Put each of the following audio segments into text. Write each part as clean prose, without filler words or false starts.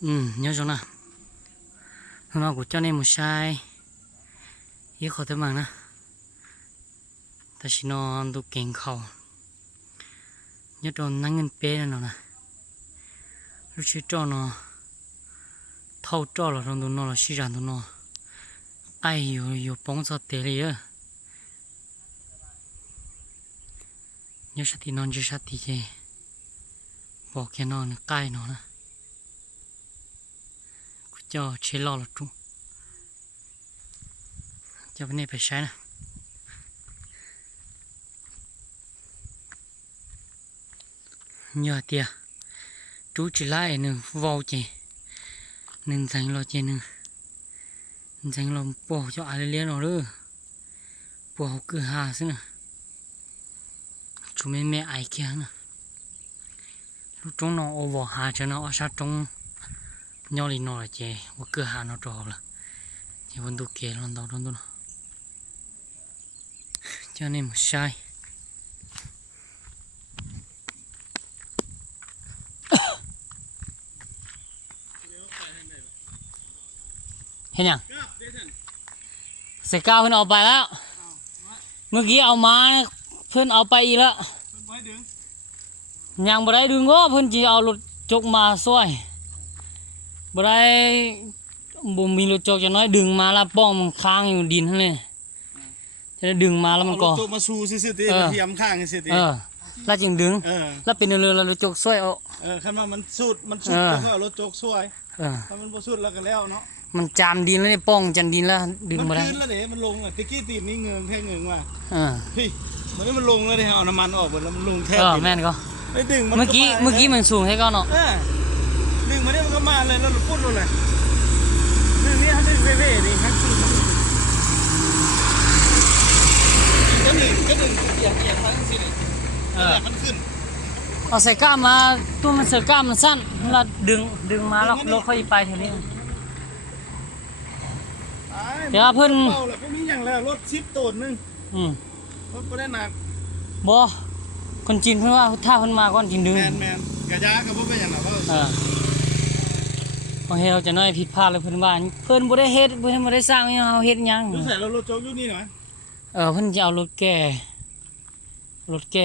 nhớ rồi nè hôm nào của cho nên một sai ý khó tới mạng nè ta chỉ nó tụ kiện khẩu nhớ tròn năng ngân pê này nè lúc chỉ cho nó thâu cho là trong tụ nó là xí ra tụ nó ai yêu bóng sao tệ đi á nhớ sát thì non chưa sát thì chê bỏ cái nó cay nó nè cho chế lo là trung cho bên này phải sai nè nhờ tia chú chỉ lại nè vào chè nên dành lo chè nè dành lo bỏ cho ai liên nó nữa bỏ cứ hà xí nè chú mẹ ai kia nè lúc trống nó ô vào hà cho nó ở sát trống nhau đi nó là chè và cửa hàng nó trò là chỉ vẫn tụ kề lần đầu đó cho nên một saiเห็นยังเสกาวเพิ่นเอาไปแล้วเมื่อกี้เอามาเพิ่นเอาไปอีกแล้วยังบ่ได้ดึงก็เพิ่นจะเอารถจกมาช่วยบ่ได้บ่มีรถจกจะน้อยดึงมาแล้วป้องมันค้างอยู่ดินนั่นเลยจะได้ดึงมาแล้วมันก็รถจกมาสู้ซื่อๆติเทียมข้างซื่อๆติแล้วจึงดึงแล้วเป็นเรือแล้วรถจกช่วยเอาคันว่ามันสุดแล้วก็เอารถจกช่วยถ้ามันบ่สุดแล้วก็แล้วเนาะมันจามดินแล้วนี่ป้องจันดินแล้วดึงบ่ได้มันขึ้นแล้วเด้มันลงอ่ะตะกี้ตีนนี่เงืองแท้เงืองว่าพี่มันลงแล้วเด้เอาน้ำมันออกหมดแล้วมันลงแท้แม่นก็ไอ้ดึงมันเมื่อกี้มันสูงให้ก็เนาะดึงมาได้มันก็มาเลยแล้วปุ้นเลยดึงนี่เขาดึงเว่ๆนี่ครับก็ดึงเกี่ยทั้งสิเลยมันขึ้นเอาใส่ก้ามมาตัวมันเสือก้ามมันสั้นแล้วดึงมาแล้วรถค่อยไปทีนี้เดี๋ยวเพิ่นเป่าแล้วก็มีอย่างแล้วรถชิปโตดนึงรถก็ได้หนักบ่คนจีนเพิ่นว่าถ้าเพิ่นมาก่อนจีนดึงแมนกระยาก็บ่เป็นอย่างนั้นว่าโอเคเราจะน้อยผิดพลาดเลยเพิ่นว่าเพิ่นบ่ได้เฮ็ดเพิ่นบ่ได้สร้างให้เฮาเฮ็ดหยังรู้ใส่รถโจ๊กอยู่นี่หน่อยเพิ่นจะเอารถแก้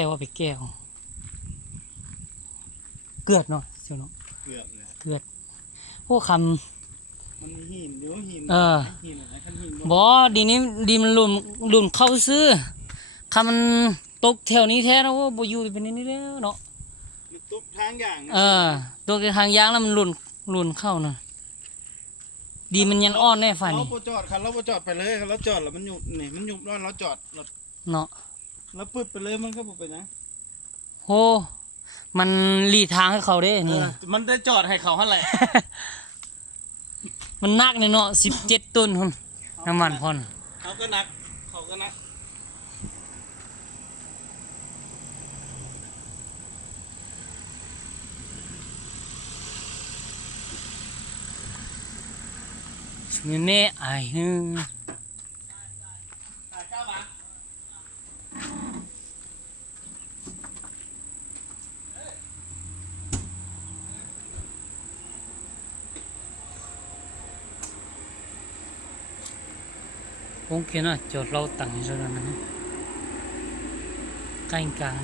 ว่าไปแก้เกือดเนาะเสี่ยวเนาะเกือดพวกคำมันมีหินเดี๋ยวหินหินอะไรคันหินบ่ดีนี้ดีมันหลุมเข้าซื้อคำมันตกแถวนี้แท้แล้วบ่อยู่เป็นนี่แล้วเนาะมันตกทางอย่างตกทางยางแล้วมันหลุนเข้าน่ะดีมันยังอ่อนแน่ฝ่ายนี้เราจอดคันเราจอดไปเลยคันเราจอดแล้วมันหยุดนี่มันหยุดร้อนเราจอดเนาะแล้วปึ๊บไปเลยมันก็บ่เป็นนะโหมันหลีทางให้เขาเด้นี่มันได้จอดให้เขาเท่าไหร่มันนักเนาะ17 ต้นพุ่นน้ำมันพ่นเขาก็นักมีแม่ไอ้นึงผมคิดว่าจอดเราตั้งอยู่ตรงนั้นใกล้กลาง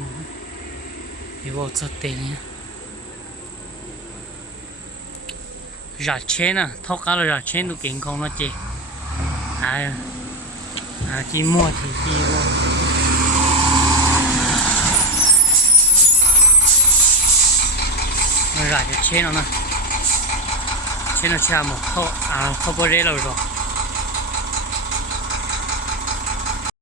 อยู่บนสเตนี่ราเชนอ่ะเท่ากันเลยราเชนดูเก่งของนะเจจีมัวจีราเชนเอานะเชนเอาชาหมดเขาไปเรื่อยๆหรอ